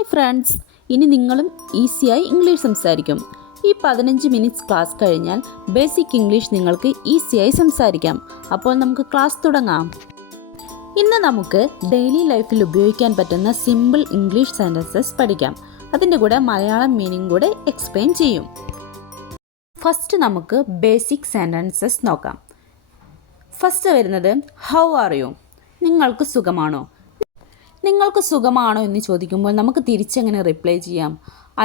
Hi friends, ഇനി നിങ്ങളും ഈസിയായി ഇംഗ്ലീഷ് സംസാരിക്കും. ഈ 15 മിനിറ്റ്സ് ക്ലാസ് കഴിഞ്ഞാൽ ബേസിക് ഇംഗ്ലീഷ് നിങ്ങൾക്ക് ഈസിയായി സംസാരിക്കാം. അപ്പോൾ നമുക്ക് ക്ലാസ് തുടങ്ങാം. ഇന്ന് നമുക്ക് ഡെയിലി ലൈഫിൽ ഉപയോഗിക്കാൻ പറ്റുന്ന സിമ്പിൾ ഇംഗ്ലീഷ് സെൻറ്റൻസസ് പഠിക്കാം. അതിൻ്റെ കൂടെ മലയാളം മീനിങ് കൂടെ എക്സ്പ്ലെയിൻ ചെയ്യും. ഫസ്റ്റ് നമുക്ക് ബേസിക് സെൻറ്റൻസസ് നോക്കാം. ഫസ്റ്റ് വരുന്നത് ഹൗ ആർ യു? നിങ്ങൾക്ക് സുഖമാണോ? നിങ്ങൾക്ക് സുഖമാണോ എന്ന് ചോദിക്കുമ്പോൾ നമുക്ക് തിരിച്ചെങ്ങനെ റിപ്ലൈ ചെയ്യാം?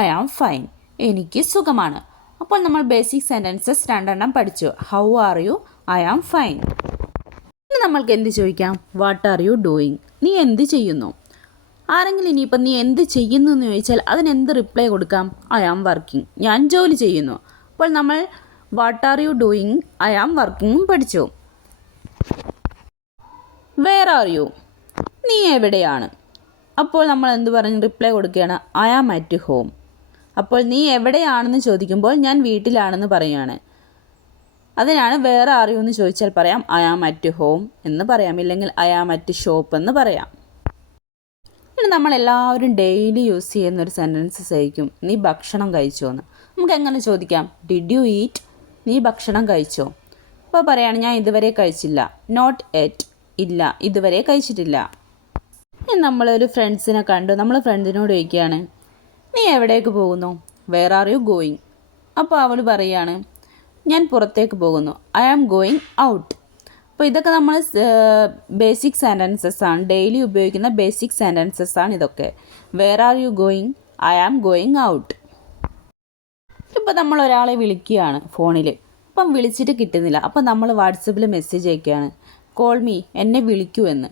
I am fine. എനിക്ക് സുഖമാണ്. അപ്പോൾ നമ്മൾ ബേസിക് സെൻറ്റൻസസ് രണ്ടെണ്ണം പഠിച്ചു. How are you, I am fine. ഇനി നമ്മൾക്ക് എന്ത് ചോദിക്കാം? What are you doing? നീ എന്ത് ചെയ്യുന്നു? ആരെങ്കിലും ഇനിയിപ്പം നീ എന്ത് ചെയ്യുന്നു എന്ന് ചോദിച്ചാൽ അതിനെന്ത് റിപ്ലൈ കൊടുക്കാം? I am working. ഞാൻ ജോലി ചെയ്യുന്നു. അപ്പോൾ നമ്മൾ what are you doing, I am വർക്കിംഗും പഠിച്ചു. Where are you? നീ എവിടെയാണ്? അപ്പോൾ നമ്മൾ എന്ത് പറഞ്ഞ് റിപ്ലൈ കൊടുക്കുകയാണ്? I am at home. അപ്പോൾ നീ എവിടെയാണെന്ന് ചോദിക്കുമ്പോൾ ഞാൻ വീട്ടിലാണെന്ന് പറയുകയാണ്. അതിനാണ് വേറെ ആർ യു എന്ന് ചോദിച്ചാൽ പറയാം ഐ ആം അറ്റ് ഹോം എന്ന് പറയാം, ഇല്ലെങ്കിൽ ഐ ആം അറ്റ് ഷോപ്പ് എന്ന് പറയാം. ഇനി നമ്മളെല്ലാവരും ഡെയിലി യൂസ് ചെയ്യുന്ന ഒരു സെൻറ്റൻസസ് ആയിരിക്കും നീ ഭക്ഷണം കഴിച്ചോ എന്ന്. നമുക്ക് എങ്ങനെ ചോദിക്കാം? Did you eat? നീ ഭക്ഷണം കഴിച്ചോ? അപ്പോൾ പറയുകയാണ് ഞാൻ ഇതുവരെ കഴിച്ചില്ല. Not yet. ഇല്ല, ഇതുവരെ കഴിച്ചിട്ടില്ല. നമ്മളൊരു ഫ്രണ്ട്സിനെ കണ്ടു. നമ്മൾ ഫ്രണ്ടിനോട് ചോദിക്കുകയാണ് നീ എവിടേക്ക് പോകുന്നു? Where are you going? അപ്പോൾ അവൾ പറയുകയാണ് ഞാൻ പുറത്തേക്ക് പോകുന്നു. I am going out. അപ്പോൾ ഇതൊക്കെ നമ്മൾ ബേസിക് സെൻറ്റൻസസ് ആണ്, ഡെയിലി ഉപയോഗിക്കുന്ന ബേസിക് സെൻറ്റൻസസ് ആണ് ഇതൊക്കെ. Where are you going? I am going out. ഇപ്പോൾ നമ്മൾ ഒരാളെ വിളിക്കുകയാണ് ഫോണിൽ. അപ്പം വിളിച്ചിട്ട് കിട്ടുന്നില്ല. അപ്പം നമ്മൾ വാട്സപ്പിൽ മെസ്സേജ് അയക്കുകയാണ് കോൾ മീ, എന്നെ വിളിക്കൂ എന്ന്.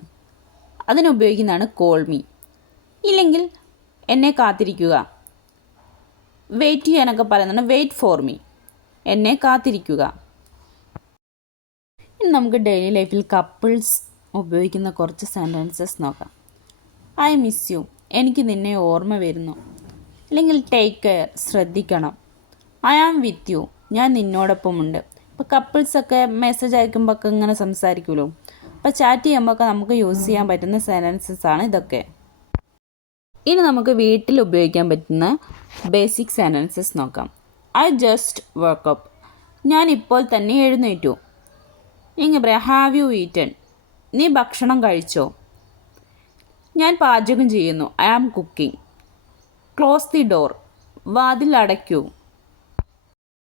അതിനുപയോഗിക്കുന്നതാണ് കോൾ മീ. ഇല്ലെങ്കിൽ എന്നെ കാത്തിരിക്കുക, വെയിറ്റ് ചെയ്യാനൊക്കെ പറയുന്നതാണ് വെയിറ്റ് ഫോർ മീ, എന്നെ കാത്തിരിക്കുക. ഇനി നമുക്ക് ഡെയിലി ലൈഫിൽ കപ്പിൾസ് ഉപയോഗിക്കുന്ന കുറച്ച് സെൻറ്റൻസസ് നോക്കാം. ഐ മിസ് യു, എനിക്ക് നിന്നെ ഓർമ്മ വരുന്നു. അല്ലെങ്കിൽ ടേക്ക് കെയർ, ശ്രദ്ധിക്കണം. ഐ ആം വിത്ത് യു, ഞാൻ നിന്നോടൊപ്പമുണ്ട്. ഇപ്പോൾ കപ്പിൾസൊക്കെ മെസ്സേജ് അയക്കുമ്പോൾ ഒക്കെ ഇങ്ങനെ സംസാരിക്കുമല്ലോ. അപ്പോൾ ചാറ്റ് ചെയ്യുമ്പോൾ നമുക്ക് യൂസ് ചെയ്യാൻ പറ്റുന്ന സെൻറ്റൻസസ് ആണ് ഇതൊക്കെ. ഇനി നമുക്ക് വീട്ടിൽ ഉപയോഗിക്കാൻ പറ്റുന്ന ബേസിക് സെൻറ്റൻസസ് നോക്കാം. ഐ ജസ്റ്റ് വർക്ക് അപ്പ്, ഞാൻ ഇപ്പോൾ തന്നെ എഴുന്നേറ്റു. ഇങ്ങനെ പറയാം ഹാവ് യു ഈറ്റൺ? നീ ഭക്ഷണം കഴിച്ചോ? ഞാൻ പാചകം ചെയ്യുന്നു. I am cooking. Close the door, വാതിൽ അടയ്ക്കൂ.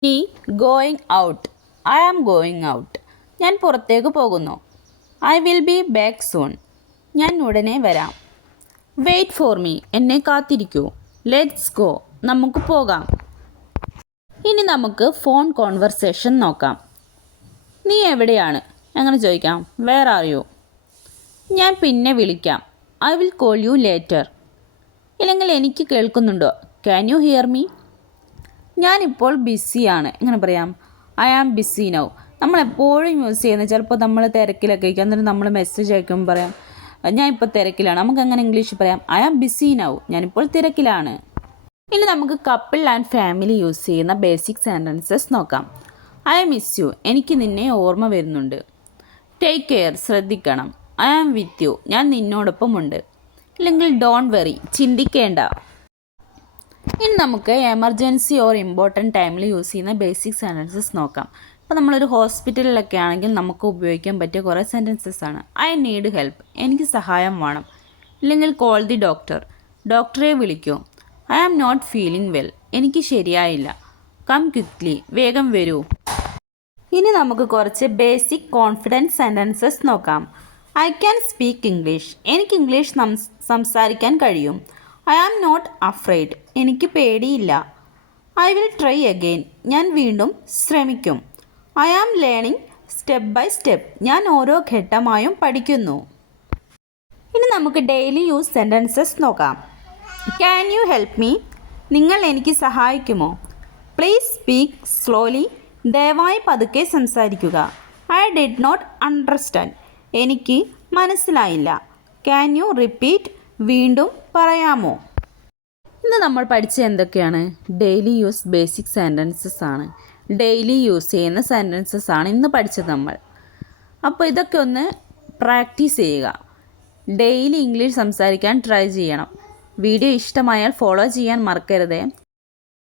നീ going out? I am going out. ഞാൻ പുറത്തേക്ക് പോകുന്നു. I will be back soon. ഞാൻ ഉടനെ വരാം. വെയിറ്റ് ഫോർ മീ, എന്നെ കാത്തിരിക്കൂ. ലെറ്റ്സ് ഗോ, നമുക്ക് പോകാം. ഇനി നമുക്ക് ഫോൺ കോൺവെർസേഷൻ നോക്കാം. നീ എവിടെയാണ്? അങ്ങനെ ചോദിക്കാം വേർ ആർ യു? ഞാൻ പിന്നെ വിളിക്കാം. I will call you later. ഇല്ലെങ്കിൽ എനിക്ക് കേൾക്കുന്നുണ്ടോ? Can you hear me? ഞാനിപ്പോൾ ബിസിയാണ്. എങ്ങനെ പറയാം? I am busy now. നമ്മളെപ്പോഴും യൂസ് ചെയ്യുന്നത്, ചിലപ്പോൾ നമ്മൾ തിരക്കിലൊക്കെ ആയിരിക്കും, എന്നിട്ട് നമ്മൾ മെസ്സേജ് അയക്കുമ്പോൾ പറയാം ഞാൻ ഇപ്പോൾ തിരക്കിലാണ്. നമുക്ക് അങ്ങനെ ഇംഗ്ലീഷിൽ പറയാം ഐ ആം ബിസി നൗ, ഞാനിപ്പോൾ തിരക്കിലാണ്. ഇനി നമുക്ക് കപ്പിൾ ആൻഡ് ഫാമിലി യൂസ് ചെയ്യുന്ന ബേസിക് സെൻറ്റൻസസ് നോക്കാം. ഐ മിസ് യു, എനിക്ക് നിന്നെ ഓർമ്മ വരുന്നുണ്ട്. ടേക്ക് കെയർ, ശ്രദ്ധിക്കണം. ഐ ആം വിത്ത് യു, ഞാൻ നിന്നോടൊപ്പമുണ്ട്. ഇല്ലെങ്കിൽ ഡോണ്ട് വെറി, ചിന്തിക്കേണ്ട. ഇനി നമുക്ക് എമർജൻസി ഓർ ഇമ്പോർട്ടൻറ്റ് ടൈമിൽ യൂസ് ചെയ്യുന്ന ബേസിക് സെൻറ്റൻസസ് നോക്കാം. ഇപ്പോൾ നമ്മളൊരു ഹോസ്പിറ്റലിലൊക്കെ ആണെങ്കിൽ നമുക്ക് ഉപയോഗിക്കാൻ പറ്റിയ കുറേ സെൻറ്റൻസസ് ആണ്. ഐ നീഡ് ഹെൽപ്പ്, എനിക്ക് സഹായം വേണം. ഇല്ലെങ്കിൽ കോൾ ദി ഡോക്ടർ, ഡോക്ടറെ വിളിക്കൂ. I am not feeling well, എനിക്ക് ശരിയായില്ല. കം ക്വിക്ക്ലി, വേഗം വരൂ. ഇനി നമുക്ക് കുറച്ച് ബേസിക് കോൺഫിഡൻസ് സെൻറ്റൻസസ് നോക്കാം. ഐ ക്യാൻ സ്പീക്ക് ഇംഗ്ലീഷ്, എനിക്ക് ഇംഗ്ലീഷ് സംസാരിക്കാൻ കഴിയും. ഐ ആം നോട്ട് അഫ്രെയ്ഡ്, എനിക്ക് പേടിയില്ല. ഐ വിൽ ട്രൈ അഗെയിൻ, ഞാൻ വീണ്ടും ശ്രമിക്കും. I am learning step by step, ഞാൻ ഓരോ ഘട്ടമായും പഠിക്കുന്നു. ഇനി നമുക്ക് ഡെയിലി യൂസ് സെൻറ്റൻസസ് നോക്കാം. Can you help me? നിങ്ങൾ എനിക്ക് സഹായിക്കുമോ? പ്ലീസ് സ്പീക്ക് സ്ലോലി, ദയവായി പതുക്കെ സംസാരിക്കുക. ഐ ഡിഡ് നോട്ട് അണ്ടർസ്റ്റാൻഡ്, എനിക്ക് മനസ്സിലായില്ല. Can you repeat? വീണ്ടും പറയാമോ? ഇന്ന് നമ്മൾ പഠിച്ച എന്തൊക്കെയാണ്? ഡെയിലി യൂസ് ബേസിക് സെൻറ്റൻസസ് ആണ്. ഡെയിലി യൂസ് ചെയ്യുന്ന സെൻറ്റൻസസ് ആണ് ഇന്ന് പഠിച്ചത് നമ്മൾ. അപ്പോൾ ഇതൊക്കെ ഒന്ന് പ്രാക്ടീസ് ചെയ്യുക. ഡെയിലി ഇംഗ്ലീഷ് സംസാരിക്കാൻ ട്രൈ ചെയ്യണം. വീഡിയോ ഇഷ്ടമായാൽ ഫോളോ ചെയ്യാൻ മറക്കരുത്.